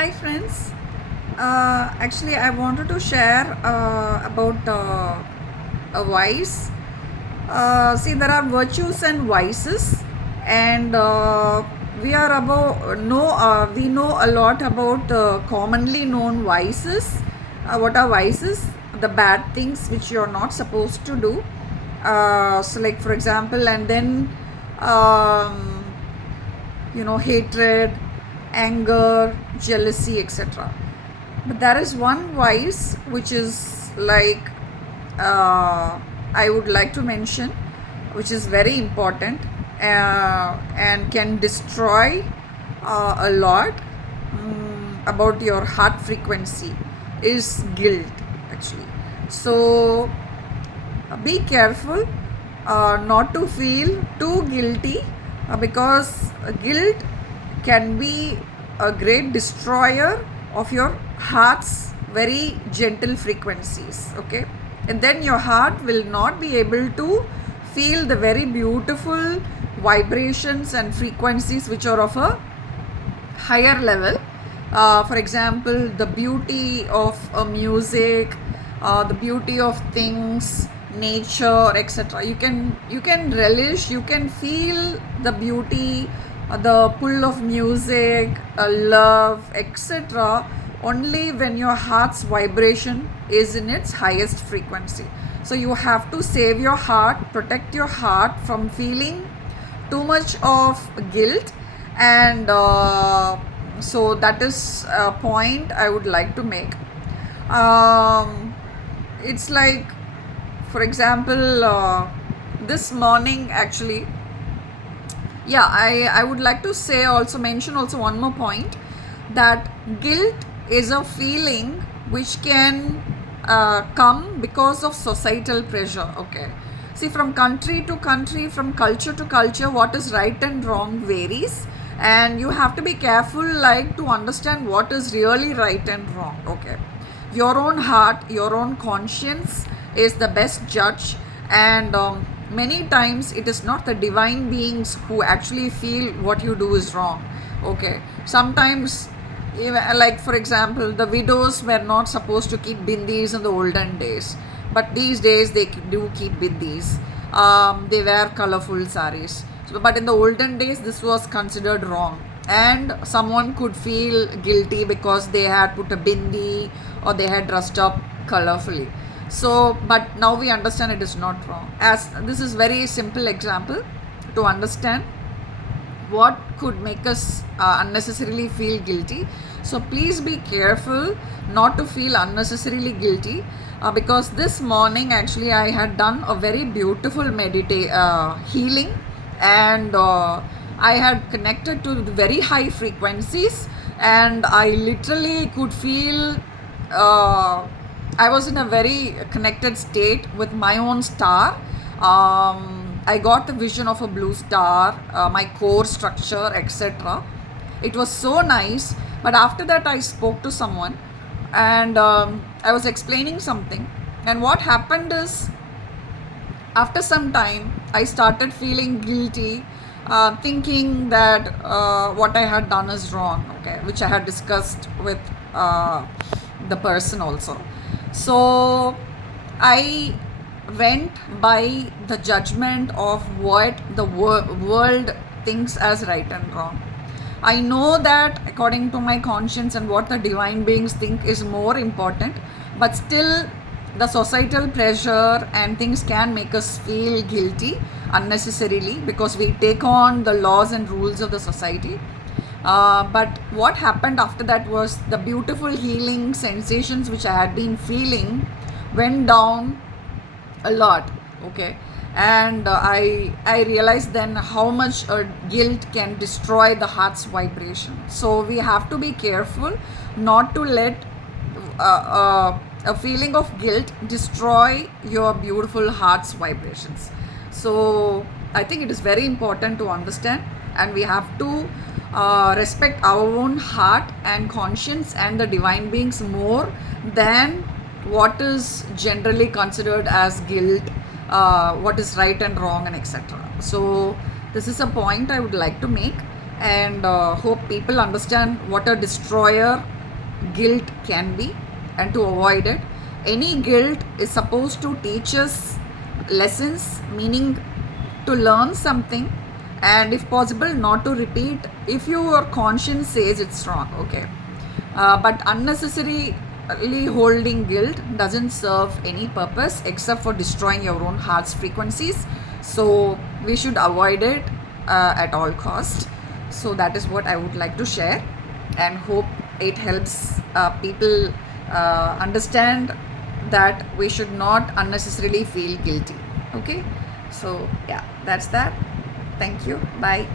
Hi friends. Actually, I wanted to share about a vice. See, there are virtues and vices, and we know a lot about commonly known vices. What are vices? The bad things which you are not supposed to do. So, like for example, and then um, hatred, anger, jealousy, etc. But there is one vice which is like I would like to mention, which is very important and can destroy a lot about your heart frequency is guilt actually. So be careful not to feel too guilty because guilt can be a great destroyer of your heart's very gentle frequencies. Okay, and then your heart will not be able to feel the very beautiful vibrations and frequencies which are of a higher level. For example, the beauty of music, the beauty of things, nature, etc. You can relish, you can feel the beauty, the pull of music, love, etc. only when your heart's vibration is in its highest frequency. So you have to save your heart, protect your heart from feeling too much of guilt, and so that is a point I would like to make. It's like, for example, this morning actually, yeah, I would like to say also, mention also one more point, that guilt is a feeling which can come because of societal pressure. Okay, see, from country to country, from culture to culture, what is right and wrong varies, and you have to be careful like to understand what is really right and wrong. Okay, your own heart, your own conscience is the best judge, and many times it is not the divine beings who actually feel what you do is wrong. Okay, sometimes, like for example, the widows were not supposed to keep bindis in the olden days, but these days they do keep bindis. They wear colorful saris, but in the olden days this was considered wrong, and someone could feel guilty because they had put a bindi or they had dressed up colorfully. So but now we understand it is not wrong. As this is very simple example to understand what could make us unnecessarily feel guilty. So please be careful not to feel unnecessarily guilty, because this morning actually I had done a very beautiful healing, and I had connected to very high frequencies, and I literally could feel I was in a very connected state with my own star. I got the vision of a blue star, my core structure, etc. It was so nice. But after that, I spoke to someone, and I was explaining something. And what happened is, after some time, I started feeling guilty, thinking that what I had done is wrong, okay, which I had discussed with the person also. So I went by the judgment of what the world thinks as right and wrong. I know that according to my conscience and what the divine beings think is more important, but still the societal pressure and things can make us feel guilty unnecessarily because we take on the laws and rules of the society. But what happened after that was the beautiful healing sensations which I had been feeling went down a lot. Okay, and I realized then how much guilt can destroy the heart's vibration. So we have to be careful not to let a feeling of guilt destroy your beautiful heart's vibrations. So I think it is very important to understand, and we have to respect our own heart and conscience and the divine beings more than what is generally considered as guilt, what is right and wrong, and etc. So this is a point I would like to make, and hope people understand what a destroyer guilt can be and to avoid it. Any guilt is supposed to teach us lessons, meaning to learn something, and if possible not to repeat if your conscience says it's wrong. Okay, but unnecessarily holding guilt doesn't serve any purpose except for destroying your own heart's frequencies. So we should avoid it at all cost. So that is what I would like to share, and hope it helps people understand that we should not unnecessarily feel guilty. Okay, so yeah, that's that. Thank you. Bye.